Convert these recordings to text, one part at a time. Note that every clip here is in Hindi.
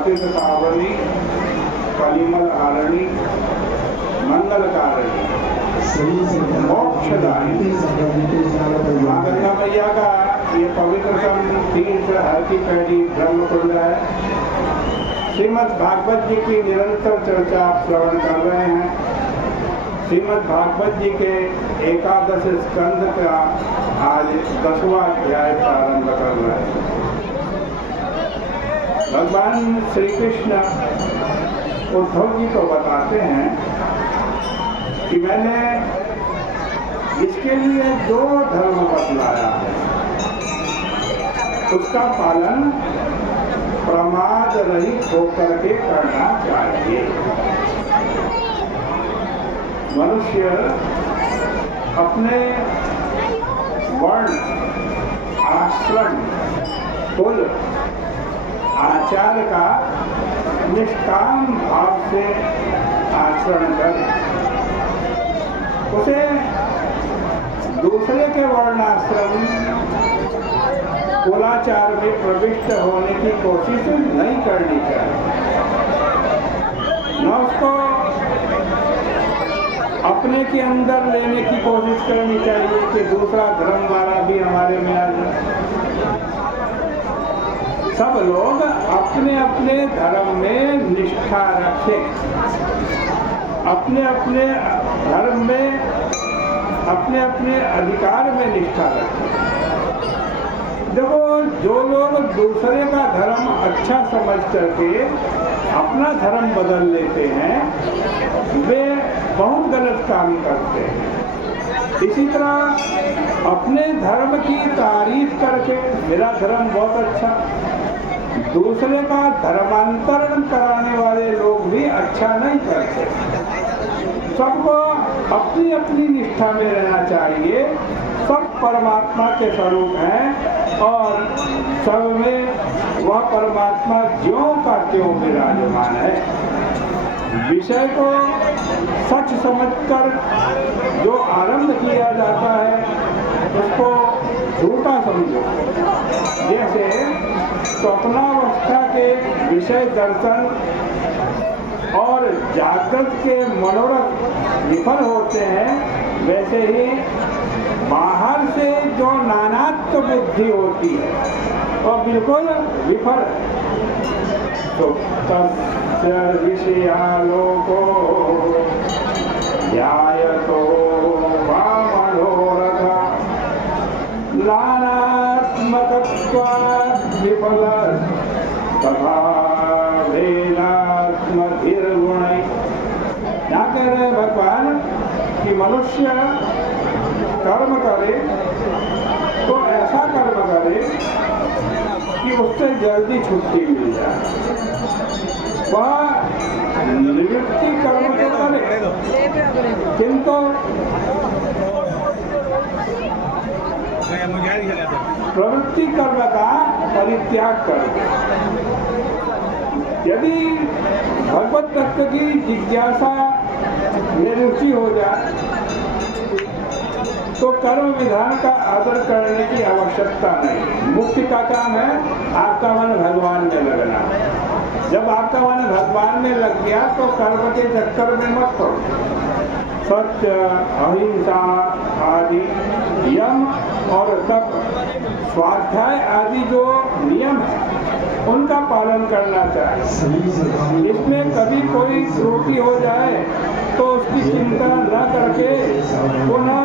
पतित पावनी कलिमल हारणी मंगलकारिणी मोक्षदायिनी। माँ गंगा मैया का ये पवित्रतम तीर्थ हरकी पैड़ी ब्रह्मकुंड है। श्रीमद् भागवत जी की निरंतर चर्चा आप श्रवण कर रहे हैं। श्रीमद् भागवत जी के एकादश स्कंध का आज 10वां अध्याय प्रारंभ कर रहे हैं। भगवान श्री कृष्ण उद्धव जी को बताते हैं कि मैंने इसके लिए 2 धर्म बतलाया है, उसका पालन प्रमाद रहित होकर के करना चाहिए। मनुष्य अपने वर्ण, आश्रम, कुल, आचार का निष्काम भाव से आचरण करे। उसे दूसरे के वर्णाश्रम, कुलाचार में प्रविष्ट होने की कोशिश नहीं करनी चाहिए। न उसको अपने के अंदर लेने की कोशिश करनी चाहिए कि दूसरा धर्म वाला भी हमारे में आ जाए। सब लोग अपने अपने धर्म में निष्ठा रखें, अपने अपने धर्म में, अपने अपने अधिकार में निष्ठा रखें। देखो, जो लोग दूसरे का धर्म अच्छा समझ करके अपना धर्म बदल लेते हैं, वे बहुत गलत काम करते हैं। इसी तरह अपने धर्म की तारीफ करके मेरा धर्म बहुत अच्छा, दूसरे का धर्मांतरण कराने वाले लोग भी अच्छा नहीं करते। सबको अपनी अपनी निष्ठा में रहना चाहिए। सब परमात्मा के स्वरूप हैं और सब में वह परमात्मा ज्यों का त्यों विराजमान है। विषय को सच समझकर जो आरंभ किया जाता है उसको झूठा समझो। जैसे स्वप्नावस्था के विषय दर्शन और जागृत के मनोरथ विफल होते हैं, वैसे ही बाहर से जो नानात्व बुद्धि होती है वह बिल्कुल विफल है। तो तस्य विषयालोको ध्यायतो वामनोरथ नानात्मकत्वात् विफल तथा भेदात्मधिर्गुण। क्या कह रहे हैं भगवान कि मनुष्य कर्म करे तो ऐसा कर्म करे कि उससे जल्दी छुट्टी मिल जाए। वह निवृत्ति कर्म तो करे किंतु प्रवृत्ति कर्म का परित्याग करे। यदि भगवत तत्व की जिज्ञासा में रुचि हो जाए तो कर्म विधान का आदर करने की आवश्यकता नहीं। मुक्ति का काम है आपका मन भगवान में लगना। जब आपका मन भगवान में लग गया तो कर्म के चक्कर में मत पड़ो। सत्य, अहिंसा आदि यम और तप, स्वाध्याय आदि जो नियम है उनका पालन करना चाहिए। इसमें कभी कोई त्रुटि हो जाए तो उसकी चिंता न करके पुनः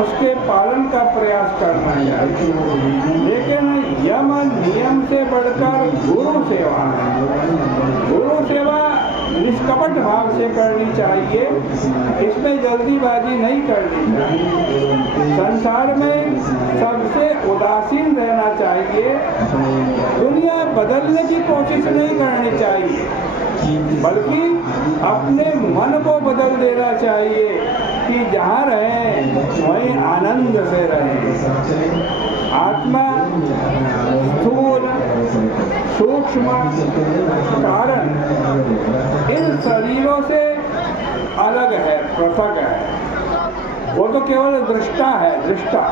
उसके पालन का प्रयास करना चाहिए। लेकिन यम नियम से बढ़कर गुरु सेवा है। गुरु सेवा निष्कपट भाव से करनी चाहिए, इसमें जल्दीबाजी नहीं करनी चाहिए। संसार में सबसे उदासीन रहना चाहिए। दुनिया बदलने की कोशिश नहीं करनी चाहिए, बल्कि अपने मन को बदल देना चाहिए कि जहाँ रहें वहीं आनंद से रहें। आत्मा स्थूल, सूक्ष्म, कारण इन शरीरों से अलग है, पृथक है। वो तो केवल दृष्टा है, दृष्टा।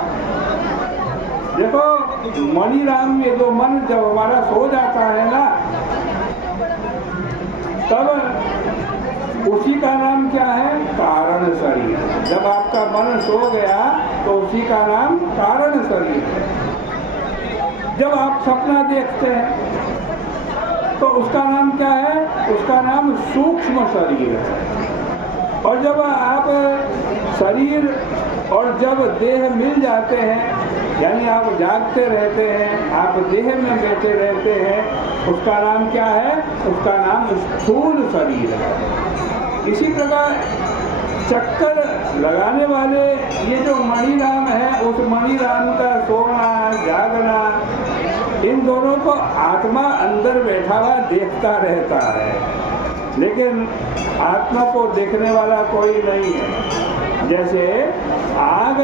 देखो मणिराम में जो मन जब हमारा सो जाता है ना, तब उसी का नाम क्या है? कारण शरीर। जब आपका मन सो गया तो उसी का नाम कारण शरीर है। जब आप सपना देखते हैं तो उसका नाम क्या है? उसका नाम सूक्ष्म शरीर है। और जब आप शरीर और जब देह मिल जाते हैं, यानी आप जागते रहते हैं, आप देह में बैठे रहते हैं, उसका नाम क्या है? उसका नाम स्थूल शरीर है। इसी प्रकार चक्कर लगाने वाले ये जो मणिराम है, उस मणिराम का सोना जागना, इन दोनों को आत्मा अंदर बैठा हुआ देखता रहता है, लेकिन आत्मा को देखने वाला कोई नहीं है। जैसे आग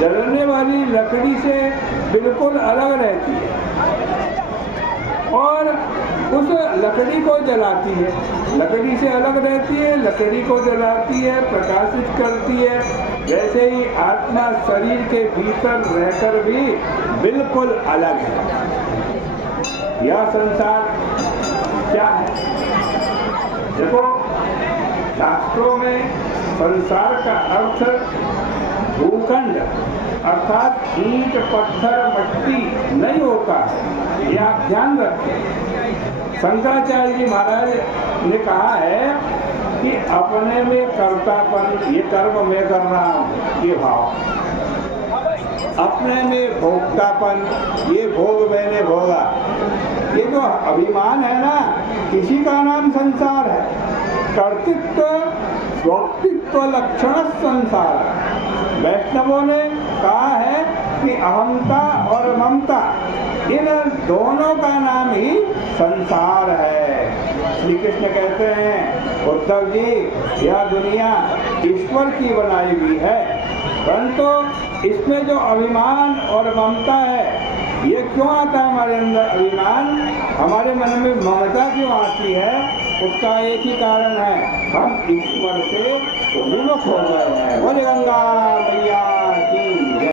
जलने वाली लकड़ी से बिल्कुल अलग रहती है और उस लकड़ी को जलाती है, लकड़ी से अलग रहती है, लकड़ी को जलाती है, प्रकाशित करती है। वैसे ही आत्मा शरीर के भीतर रहकर भी बिल्कुल अलग है। यह संसार क्या है? देखो, शास्त्रों में संसार का अर्थ भूखंड अर्थात ईंट पत्थर मट्टी नहीं होता है, यह आप ध्यान रखें। शंकराचार्य जी महाराज ने कहा है कि अपने में कर्तापन, ये कर्म मैं कर रहा हूँ, ये भाव, अपने में भोक्तापन, ये भोग मैंने भोगा, ये जो अभिमान है ना, इसी का नाम संसार है। कर्तृत्व भोक्तृत्व लक्षण संसार। वैष्णवों ने कहा है कि अहंता और ममता, इन दोनों का नाम ही संसार है। श्री कृष्ण कहते हैं, उद्धव जी, यह दुनिया ईश्वर की बनाई हुई है, परंतु इसमें जो अभिमान और ममता है, ये क्यों आता है हमारे अंदर अभिमान, हमारे मन में ममता क्यों आती है? उसका एक ही कारण है, हम ईश्वर से विमुख हो गए हैं। बोले गंगा मैया